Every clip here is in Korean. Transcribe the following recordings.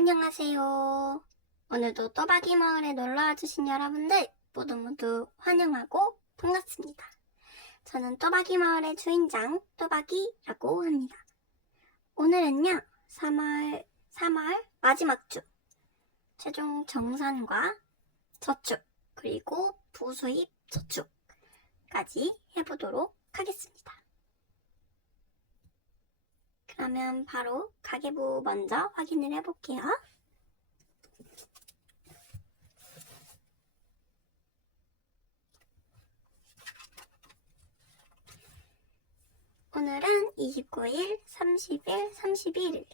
안녕하세요. 오늘도 또박이 마을에 놀러와 주신 여러분들 모두 환영하고 반갑습니다. 저는 또박이 마을의 주인장 또박이라고 합니다. 오늘은요 3월 마지막 주 최종 정산과 저축 그리고 부수입 저축까지 해보도록 하겠습니다. 그러면 바로 가계부 먼저 확인을 해볼게요. 오늘은 29일, 30일, 31일,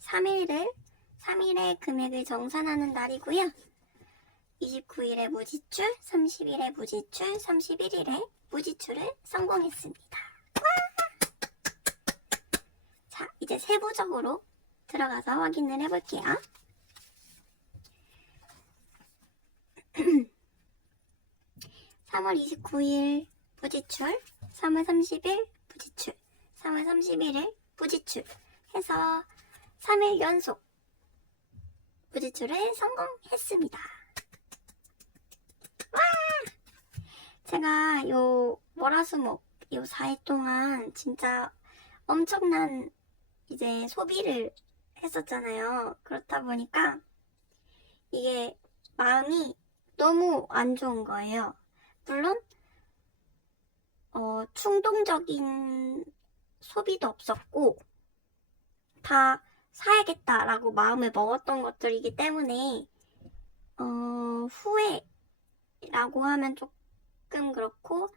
3일에 금액을 정산하는 날이고요. 29일에 무지출, 30일에 무지출, 31일에 무지출을 성공했습니다. 자, 이제 세부적으로 들어가서 확인을 해볼게요. (3월 29일) 무지출, (3월 30일) 무지출, (3월 31일) 무지출 해서 3일 연속 무지출을 성공했습니다. 와! 제가 요 월화수목 요 4일 동안 진짜 엄청난 이제 소비를 했었잖아요. 그렇다 보니까 이게 마음이 너무 안 좋은 거예요. 물론 충동적인 소비도 없었고 다 사야겠다라고 마음을 먹었던 것들이기 때문에 후회라고 하면 조금 그렇고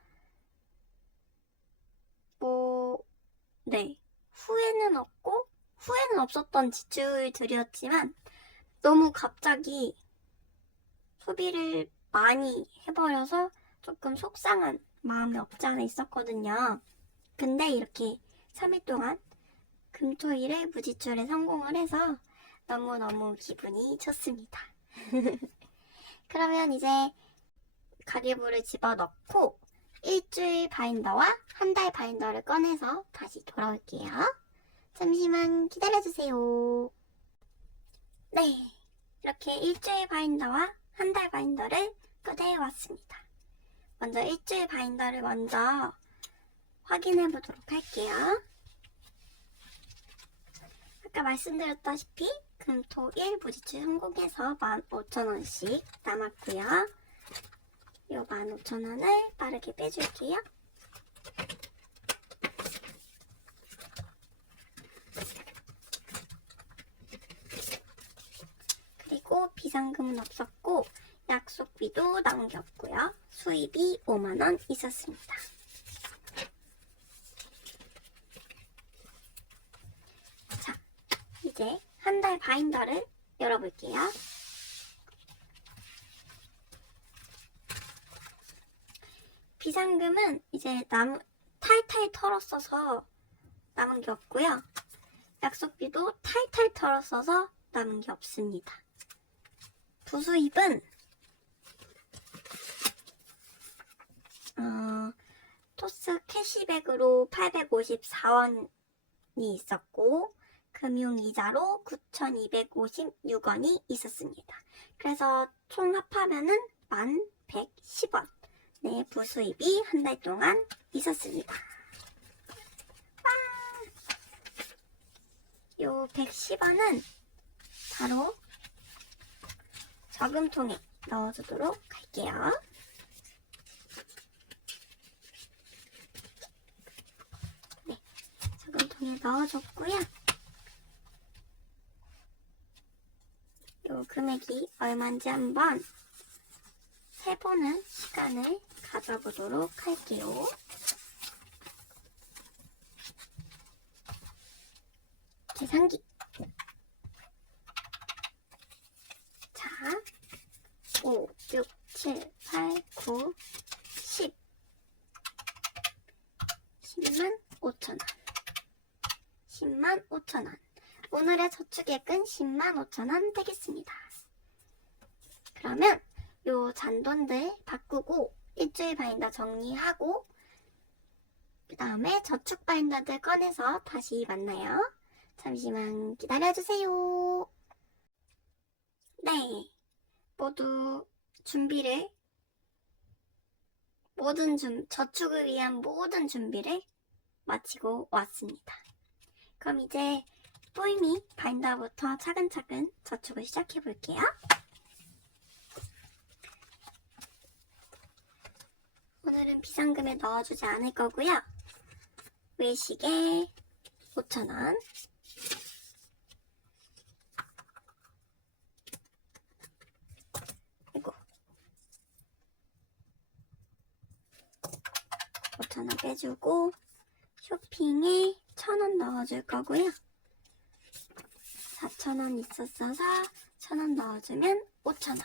네, 후회는 없었던 지출들이었지만 너무 갑자기 소비를 많이 해버려서 조금 속상한 마음이 없지 않아 있었거든요. 근데 이렇게 3일 동안 금토일에 무지출에 성공을 해서 너무너무 기분이 좋습니다. 그러면 이제 가계부를 집어넣고 일주일 바인더와 한 달 바인더를 꺼내서 다시 돌아올게요. 잠시만 기다려주세요. 네, 이렇게 일주일 바인더와 한 달 바인더를 꺼내왔습니다. 먼저 일주일 바인더를 먼저 확인해 보도록 할게요. 아까 말씀드렸다시피 금토일 무지출 성공해서 15,000원씩 남았고요. 이 15,000원을 빠르게 빼줄게요. 그리고 비상금은 없었고 약속비도 남겼고요. 수입이 5만원 있었습니다. 자, 이제 한 달 바인더를 열어볼게요. 비상금은 이제 탈탈 털었어서 남은 게 없고요. 약속비도 탈탈 털었어서 남은 게 없습니다. 부수입은 토스 캐시백으로 854원이 있었고 금융이자로 9,256원이 있었습니다. 그래서 총 합하면은 1,110원 네, 부수입이 한 달 동안 있었습니다. 요 110원은 바로 저금통에 넣어주도록 할게요. 네, 저금통에 넣어줬고요. 요 금액이 얼마인지 한번 세보는 시간을 가져보도록 할게요. 계산기. 자, 5, 6, 7, 8, 9, 10. 10만 5천원. 10만 5천원. 오늘의 저축액은 10만 5천원 되겠습니다. 그러면 요 잔돈들 바꾸고 일주일 바인더 정리하고 그 다음에 저축 바인더들 꺼내서 다시 만나요. 잠시만 기다려주세요. 네, 모두 준비를 저축을 위한 모든 준비를 마치고 왔습니다. 그럼 이제 뿌이미 바인더부터 차근차근 저축을 시작해 볼게요. 오늘은 비상금에 넣어주지 않을 거고요. 외식에 5,000원, 그리고 5,000원 빼주고 쇼핑에 1,000원 넣어줄 거고요. 4,000원 있었어서 1,000원 넣어주면 5,000원,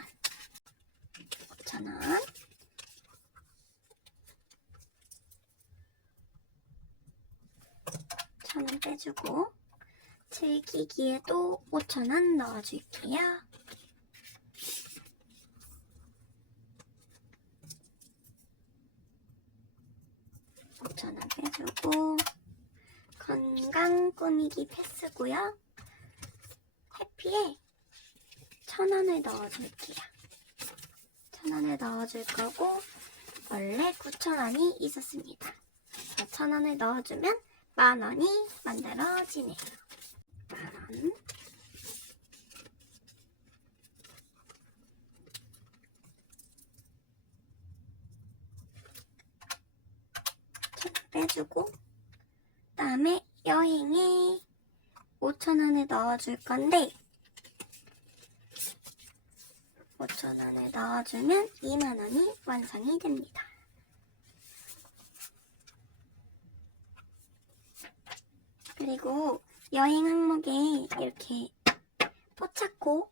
5,000원, 천 빼주고 즐기기에도 5,000원 넣어줄게요. 5,000원 빼주고 건강 꾸미기 패스고요. 해피에 1,000원을 넣어줄게요. 1,000원을 넣어줄 거고 원래 9,000원이 있었습니다. 1,000원을 넣어주면 10,000원이 만들어지네요. 10,000원, 빼주고 그다음에 여행에 5,000원을 넣어줄 건데 5,000원을 넣어주면 20,000원이 완성이 됩니다. 그리고 여행 항목에 이렇게 포차코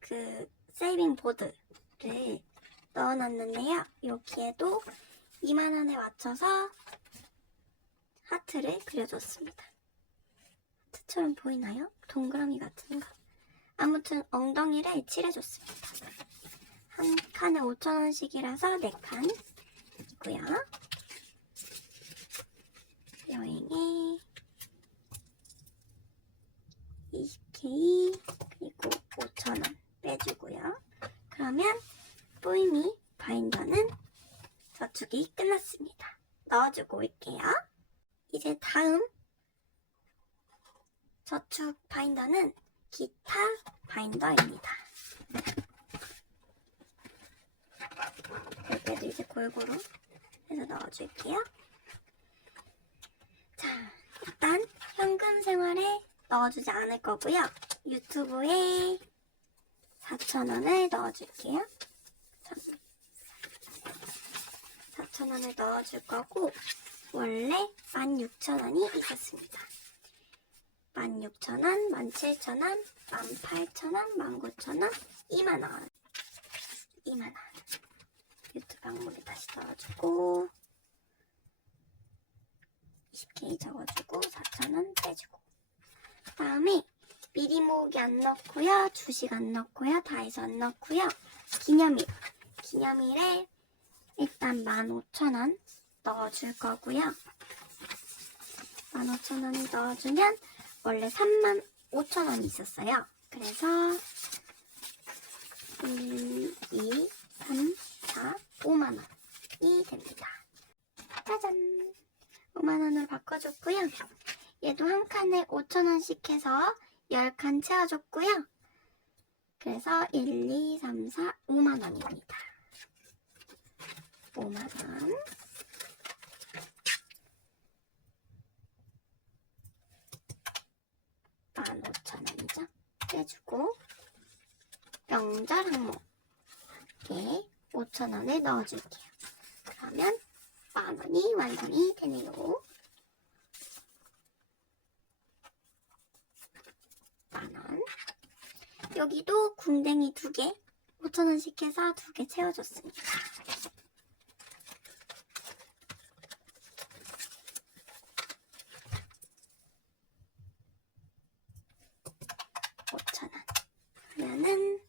그 세이빙 보드를 넣어놨는데요. 여기에도 20,000원에 맞춰서 하트를 그려줬습니다. 하트처럼 보이나요? 동그라미 같은 거. 아무튼 엉덩이를 칠해줬습니다. 한 칸에 5,000원씩이라서 4칸이고요. 여행에 20K 그리고 5,000원 빼주고요. 그러면 뿌이미 바인더는 저축이 끝났습니다. 넣어주고 올게요. 이제 다음 저축 바인더는 기타 바인더입니다. 여기에도 이제 골고루 해서 넣어줄게요. 자, 일단 현금 생활에 넣어주지 않을 거고요. 유튜브에 4,000원을 넣어줄게요. 4,000원을 넣어줄 거고 원래 16,000원이 있었습니다. 16,000원, 17,000원, 18,000원, 19,000원, 20,000원. 20,000원. 유튜브 항목에 다시 넣어주고 20K 적어주고 4,000원 빼주고 그 다음에 미리 모으기 안 넣고요. 주식 안 넣고요. 다이소 안 넣고요. 기념일에 일단 15,000원 넣어줄 거고요. 15,000원을 넣어주면 원래 35,000원이 있었어요. 그래서 1, 2, 3, 4, 5만원이 됩니다. 짜잔! 5만원으로 바꿔줬고요. 얘도 한 칸에 5,000원씩 해서 10칸 채워줬고요. 그래서 1, 2, 3, 4, 5만원입니다. 5만원. 빼주고 명절 항목에 5,000원을 넣어줄게요. 그러면 10,000원이 완성이 되네요. 10,000원. 여기도 궁뎅이 2개 5,000원씩 해서 2개 채워줬습니다. 5,000원. 그러면은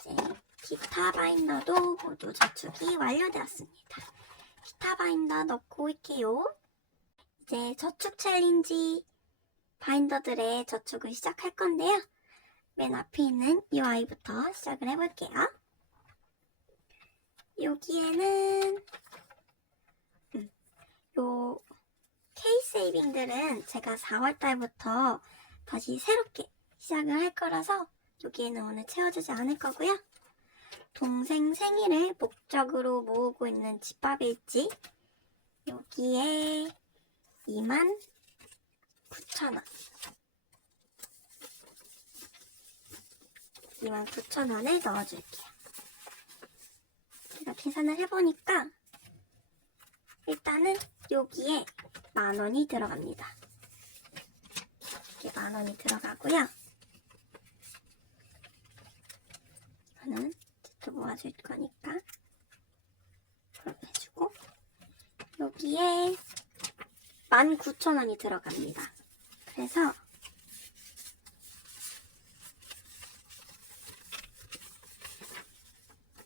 이제 기타 바인더도 모두 저축이 완료되었습니다. 기타 바인더 넣고 올게요. 이제 저축 챌린지 바인더들의 저축을 시작할 건데요. 맨 앞에 있는 이 아이부터 시작을 해볼게요. 여기에는 요 케이스 세이빙들은 제가 4월달부터 다시 새롭게 시작을 할 거라서 여기에는 오늘 채워주지 않을 거고요. 동생 생일을 목적으로 모으고 있는 집밥일지 여기에 29,000원 29,000원을 넣어줄게요. 제가 계산을 해보니까 일단은 여기에 10,000원이 들어갑니다. 이렇게 10,000원이 들어가고요. 이거는 또 모아줄 거니까 그렇게 해주고 여기에 19,000원이 들어갑니다. 그래서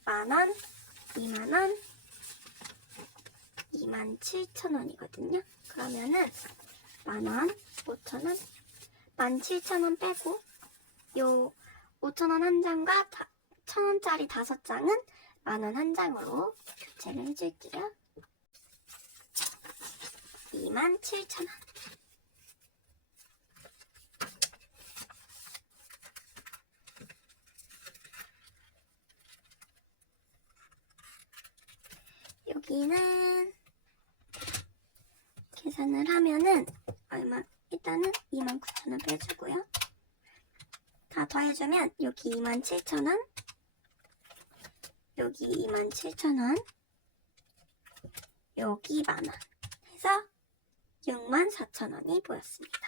10,000원, 20,000원, 27,000원이거든요. 그러면은 10,000원, 5,000원, 17,000원 빼고 요 5,000원 한 장과 1,000원짜리 5장은 10,000원 한 장으로 교체를 해줄게요. 27,000원. 여기는 계산을 하면은 얼마? 일단은 29,000원 빼주고요. 다 더해주면 여기 27,000원, 여기 27,000원, 여기 10,000원 해서 64,000원이 보였습니다.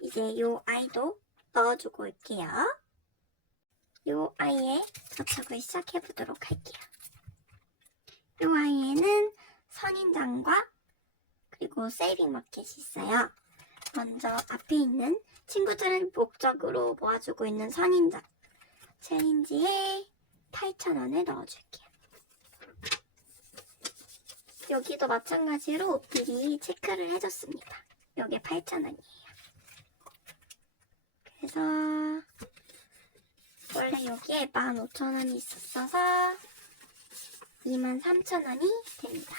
이제 요 아이도 넣어주고 올게요. 요 아이의 접착을 시작해 보도록 할게요. 요 아이에는 선인장과 그리고 세이빙 마켓이 있어요. 먼저 앞에 있는 친구들을 목적으로 모아주고 있는 선인장 챌린지에 8,000원을 넣어줄게요. 여기도 마찬가지로 미리 체크를 해줬습니다. 여기 8,000원이에요. 그래서 원래 여기에 15,000원이 있었어서 23,000원이 됩니다.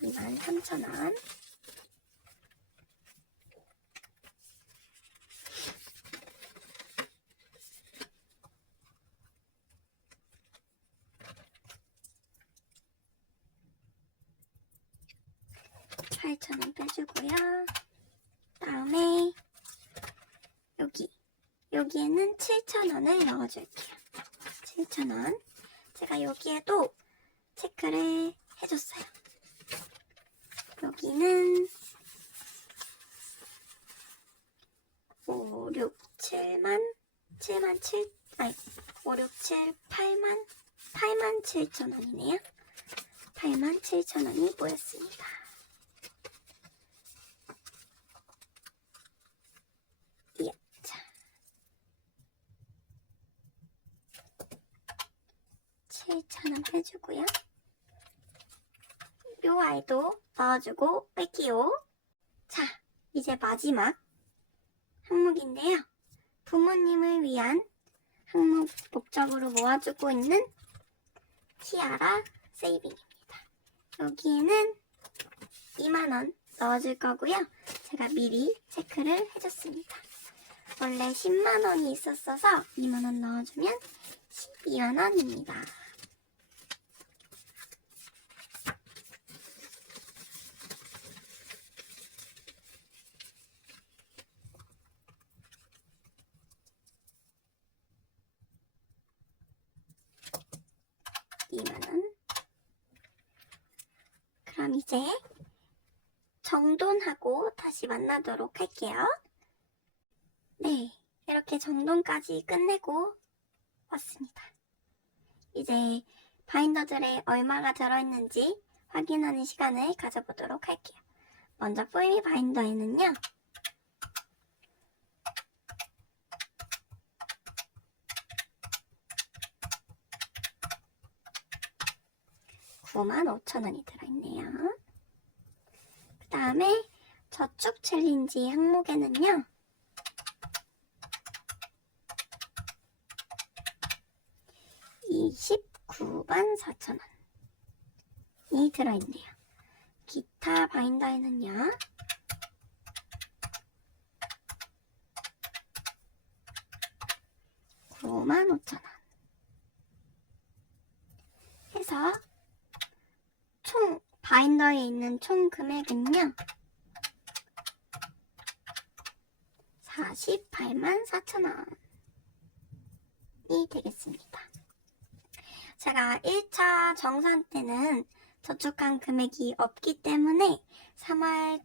$23,000. $8,000원 빼주고요. 다음에 여기에는 7,000원을 넣어줄게요. 7,000원. 제가 여기에도 체크를 해줬어요. 여기는 5, 6, 7만 87,000원이네요. 87,000원이 모였습니다. 자, 7,000원 빼주고요. 요 아이도 넣어주고 뺄게요. 자, 이제 마지막 항목인데요. 부모님을 위한 항목 목적으로 모아주고 있는 티아라 세이빙입니다. 여기에는 20,000원 넣어줄 거고요. 제가 미리 체크를 해줬습니다. 원래 10만원이 있었어서 2만원 넣어주면 12만원입니다. 그럼 이제 정돈하고 다시 만나도록 할게요. 네, 이렇게 정돈까지 끝내고 왔습니다. 이제 바인더들에 얼마가 들어있는지 확인하는 시간을 가져보도록 할게요. 먼저 포이미 바인더에는요, 95,000원이 들어있네요. 그 다음에 저축 챌린지 항목에는요. 294,000원이 들어있네요. 기타 바인더에는요. 95,000원 해서 총 바인더에 있는 총 금액은요. 484,000원이 되겠습니다. 제가 1차 정산 때는 저축한 금액이 없기 때문에 3월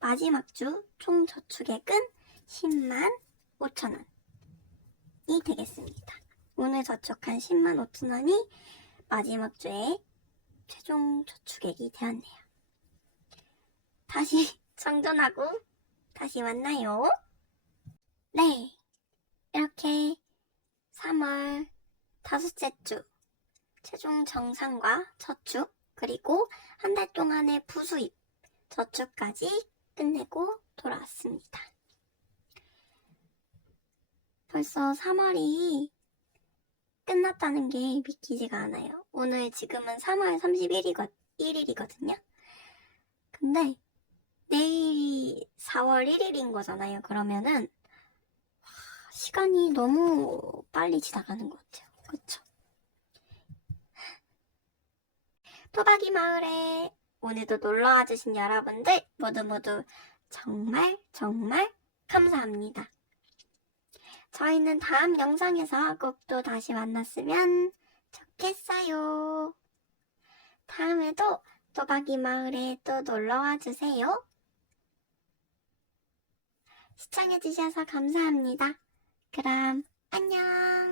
마지막 주 총 저축액은 105,000원이 되겠습니다. 오늘 저축한 105,000원이 마지막 주에 최종 저축액이 되었네요. 다시 정돈하고 다시 만나요. 네, 이렇게 3월 5째 주 최종 정산과 저축 그리고 한 달 동안의 부수입 저축까지 끝내고 돌아왔습니다. 벌써 3월이 끝났다는 게 믿기지가 않아요. 오늘 지금은 3월 31일이거든요. 근데 내일이 4월 1일인 거잖아요. 그러면은 시간이 너무 빨리 지나가는 것 같아요. 그쵸? 토박이 마을에 오늘도 놀러와 주신 여러분들 모두 정말 감사합니다. 저희는 다음 영상에서 꼭 또 다시 만났으면 좋겠어요. 다음에도 토박이 마을에 또 놀러와 주세요. 시청해주셔서 감사합니다. 그럼 안녕.